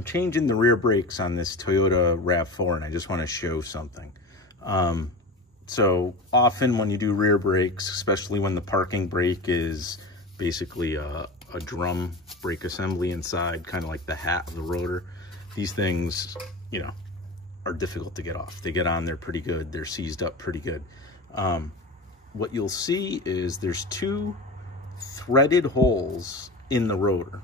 I'm changing the rear brakes on this Toyota RAV4, and I just want to show something. So often when you do rear brakes, especially when the parking brake is basically a drum brake assembly inside, kind of like the hat of the rotor, these things, you know, are difficult to get off. They get on there pretty good. They're seized up pretty good. What you'll see is there's two threaded holes in the rotor.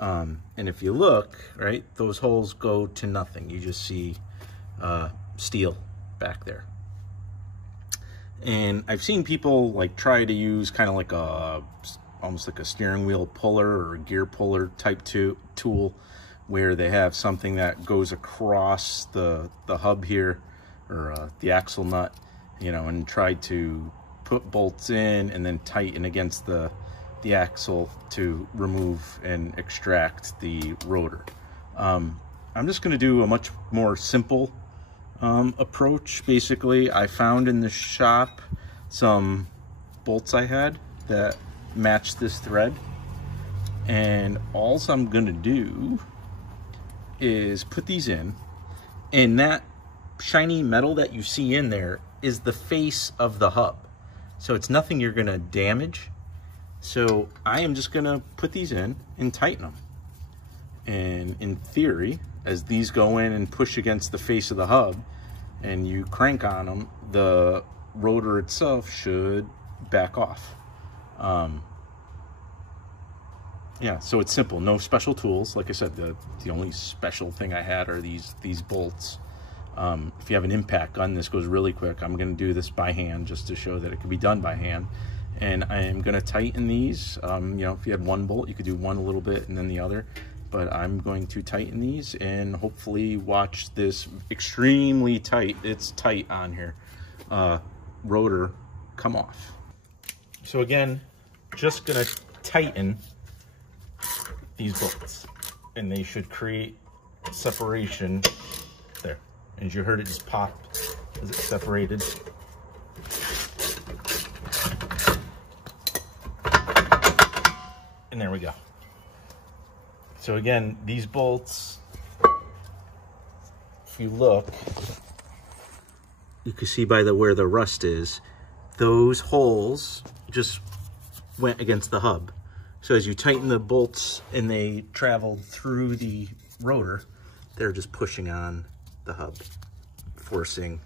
And if you look, right, those holes go to nothing. You just see steel back there. And I've seen people like try to use kind of like almost like a steering wheel puller or a gear puller type tool, where they have something that goes across the hub here, or the axle nut, you know, and try to put bolts in and then tighten against the axle to remove and extract the rotor. I'm just going to do a much more simple approach. Basically, I found in the shop some bolts I had that matched this thread, and all I'm going to do is put these in, and that shiny metal that you see in there is the face of the hub, so it's nothing you're going to damage. So I am just going to put these in and tighten them, and in theory, as these go in and push against the face of the hub and you crank on them, the rotor itself should back off. Yeah, so it's simple, no special tools. Like I said, the only special thing I had are these bolts. If you have an impact gun, this goes really quick. I'm going to do this by hand just to show that it can be done by hand. And I am going to tighten these. You know, if you had one bolt, you could do one a little bit and then the other. But I'm going to tighten these and hopefully watch this extremely tight, it's tight on here, rotor come off. So again, just going to tighten these bolts, and they should create separation there. As you heard, it just popped as it separated. And there we go. So again, these bolts, if you look, you can see by where the rust is, those holes just went against the hub. So as you tighten the bolts and they traveled through the rotor, they're just pushing on the hub, forcing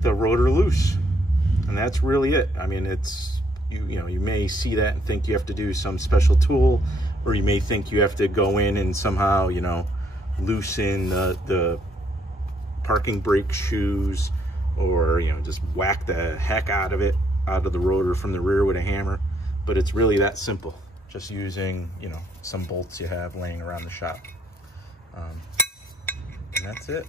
the rotor loose. And that's really it. I mean, it's, you know, you may see that and think you have to do some special tool, or you may think you have to go in and somehow, you know, loosen the parking brake shoes, or, you know, just whack the heck out of the rotor from the rear with a hammer. But it's really that simple, just using, you know, some bolts you have laying around the shop. And that's it.